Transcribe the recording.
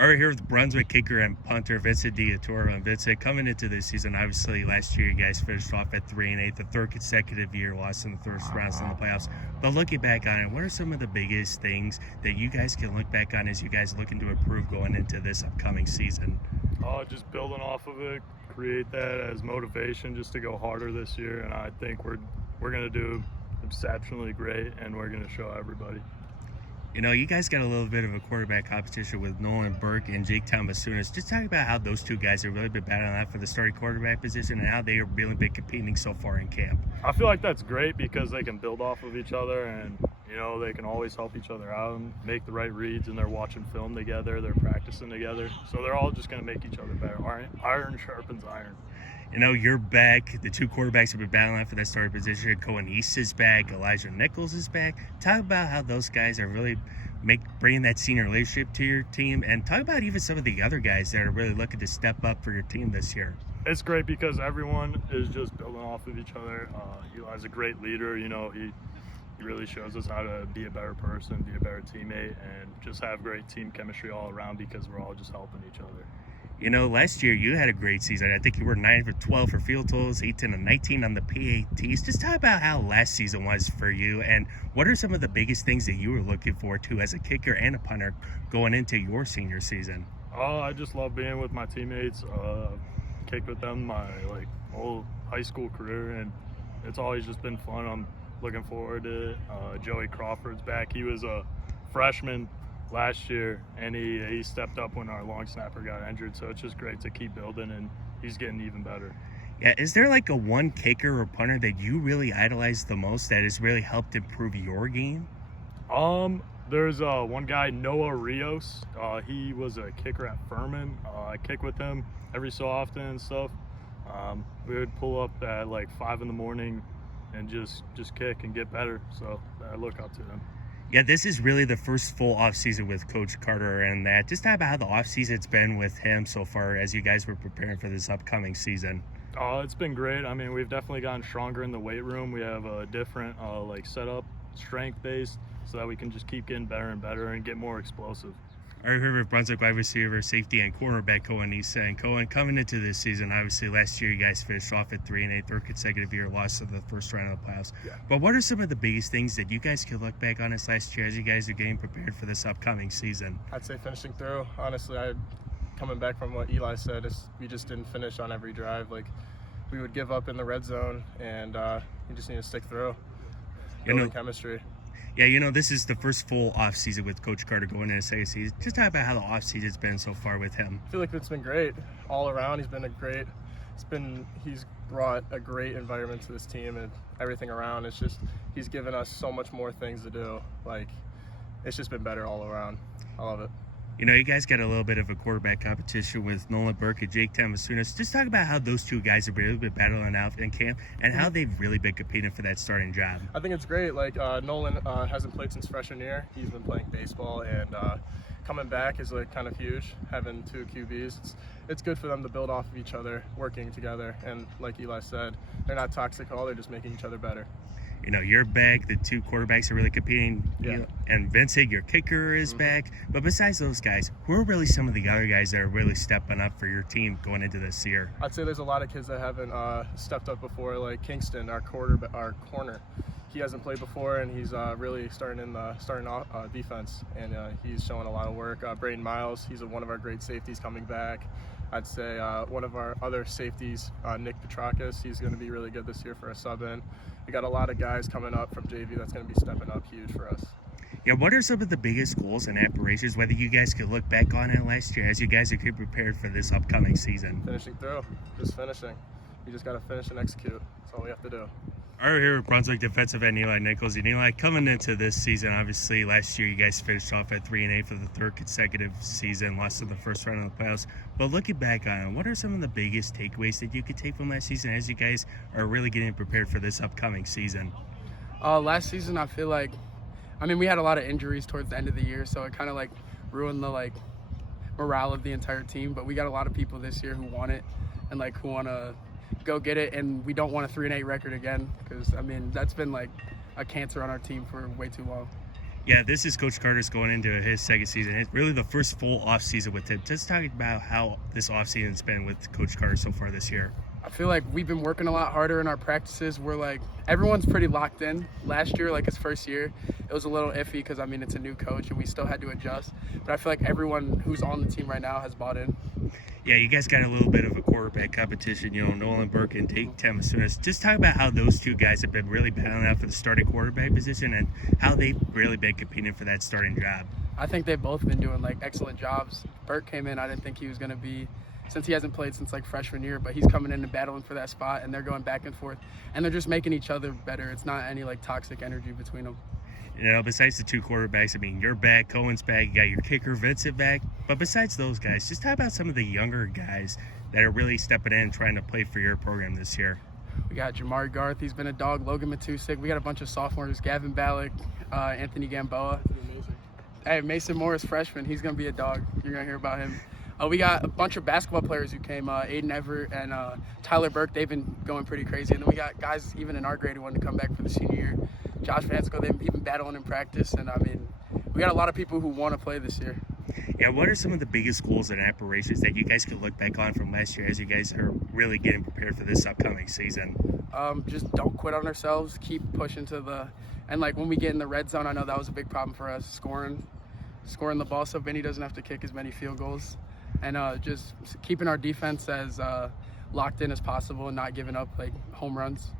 All right, here with Brunswick kicker and punter Vincent DiTeodoro. And Vincent, coming into this season, obviously last year you guys finished off at 3-8, the third consecutive year, lost in the first rounds in the playoffs. But looking back on it, what are some of the biggest things that you guys can look back on as you guys looking to improve going into this upcoming season? Just building off of it, create that as motivation just to go harder this year, and I think we're going to do exceptionally great, and we're going to show everybody. You know, you guys got a little bit of a quarterback competition with Nolan Burke and Jake Thomas-Sunas. Just talk about how those two guys have really been battling out for the starting quarterback position and how they have really been competing so far in camp. I feel like that's great because they can build off of each other, and they can always help each other out and make the right reads, and they're watching film together, they're practicing together, so they're all just going to make each other better. Iron sharpens iron. You know, you're back. The two quarterbacks have been battling out for that starting position. Cohen Easa's back. Nichols is back. Talk about how those guys are really bringing that senior leadership to your team, and talk about even some of the other guys that are really looking to step up for your team this year. It's great because everyone is just building off of each other. Eli's a great leader. He really shows us how to be a better person, be a better teammate, and just have great team chemistry all around because we're all just helping each other. You know, last year you had a great season. I think you were 9 for 12 for field totals, 18 and 19 on the PATs. Just talk about how last season was for you, and what are some of the biggest things that you were looking forward to as a kicker and a punter going into your senior season? I just love being with my teammates. Kicked with them my whole high school career, and it's always just been fun. I'm looking forward to it. Joey Crawford's back. He was a freshman last year, and he stepped up when our long snapper got injured, so it's just great to keep building, and he's getting even better. Yeah, is there like a one kicker or punter that you really idolize the most that has really helped improve your game? There's one guy, Noah Rios. He was a kicker at Furman. I kick with him every so often and stuff. We would pull up at 5 in the morning and just kick and get better, so I look up to him. Yeah, this is really the first full offseason with Coach Carter, and that. Just talk about how the offseason's been with him so far as you guys were preparing for this upcoming season. It's been great. I mean, we've definitely gotten stronger in the weight room. We have a different setup, strength-based, so that we can just keep getting better and better and get more explosive. Our favorite Brunswick wide receiver, safety, and cornerback Cohen Easa. And Cohen, coming into this season, obviously last year you guys finished off at 3-8, third consecutive year, lost in the first round of the playoffs. Yeah. But what are some of the biggest things that you guys could look back on this last year as you guys are getting prepared for this upcoming season? I'd say finishing through. Honestly, coming back from what Eli said, we just didn't finish on every drive. We would give up in the red zone, and you just need to stick through. Building chemistry. Yeah, this is the first full offseason with Coach Carter going into the second season. Just talk about how the offseason's been so far with him. I feel like it's been great all around. He's brought a great environment to this team and everything around. It's just he's given us so much more things to do. It's just been better all around. I love it. You guys got a little bit of a quarterback competition with Nolan Burke and Jake Thomas-Sunas. Just talk about how those two guys have really been battling out in camp and how they've really been competing for that starting job. I think it's great. Nolan hasn't played since freshman year. He's been playing baseball, and coming back is kind of huge. Having two QBs, it's good for them to build off of each other, working together. And like Eli said, they're not toxic at all. They're just making each other better. You're back. The two quarterbacks are really competing. Yeah. And Vincent, your kicker, is back. But besides those guys, who are really some of the other guys that are really stepping up for your team going into this year? I'd say there's a lot of kids that haven't stepped up before, like Kingston, our corner. He hasn't played before, and he's really starting off defense, and he's showing a lot of work. Braden Miles, he's one of our great safeties coming back. I'd say one of our other safeties, Nick Petrakis, he's going to be really good this year for a sub-in. We got a lot of guys coming up from JV that's going to be stepping up huge for us. Yeah, what are some of the biggest goals and aspirations, whether you guys could look back on it last year as you guys are getting prepared for this upcoming season? Finishing through, just finishing. You just got to finish and execute. That's all we have to do. All right, here with Brunswick defensive end Eli Nichols. And Eli, coming into this season, obviously last year you guys finished off at 3-8 for the third consecutive season, lost in the first round of the playoffs. But looking back on it, what are some of the biggest takeaways that you could take from last season as you guys are really getting prepared for this upcoming season? Last season, I feel like, we had a lot of injuries towards the end of the year, so it kind of ruined the morale of the entire team. But we got a lot of people this year who want it and who want to go get it, and we don't want a 3-8 record again because that's been a cancer on our team for way too long. Yeah, this is Coach Carter's going into his second season. It's really the first full off season with him. Just talking about how this off season's been with Coach Carter so far this year. I feel like we've been working a lot harder in our practices. We're like, everyone's pretty locked in. Last year, like his first year, it was a little iffy because, I mean, it's a new coach and we still had to adjust. But I feel like everyone who's on the team right now has bought in. Yeah, you guys got a little bit of a quarterback competition, Nolan Burke and Tamasunas. Just talk about how those two guys have been really battling out for the starting quarterback position and how they've really been competing for that starting job. I think they've both been doing like excellent jobs. Burke came in, I didn't think he was going to be, since he hasn't played since like freshman year, but he's coming in and battling for that spot, and they're going back and forth, and they're just making each other better. It's not any like toxic energy between them. Besides the two quarterbacks, I mean, you're back, Cohen's back, you got your kicker, Vincent, back. But besides those guys, just talk about some of the younger guys that are really stepping in and trying to play for your program this year. We got Jamari Garth, he's been a dog, Logan Matusik. We got a bunch of sophomores, Gavin Ballack, Anthony Gamboa. Hey, Mason Morris, freshman, he's going to be a dog. You're going to hear about him. We got a bunch of basketball players who came, Aiden Everett and Tyler Burke. They've been going pretty crazy. And then we got guys even in our grade who wanted to come back for the senior year. Josh Vansico, they've been battling in practice. And, I mean, we got a lot of people who want to play this year. Yeah, what are some of the biggest goals and aspirations that you guys could look back on from last year as you guys are really getting prepared for this upcoming season? Just don't quit on ourselves. Keep pushing to the – and, like, when we get in the red zone, I know that was a big problem for us, scoring the ball so Benny doesn't have to kick as many field goals. And just keeping our defense as locked in as possible and not giving up like home runs.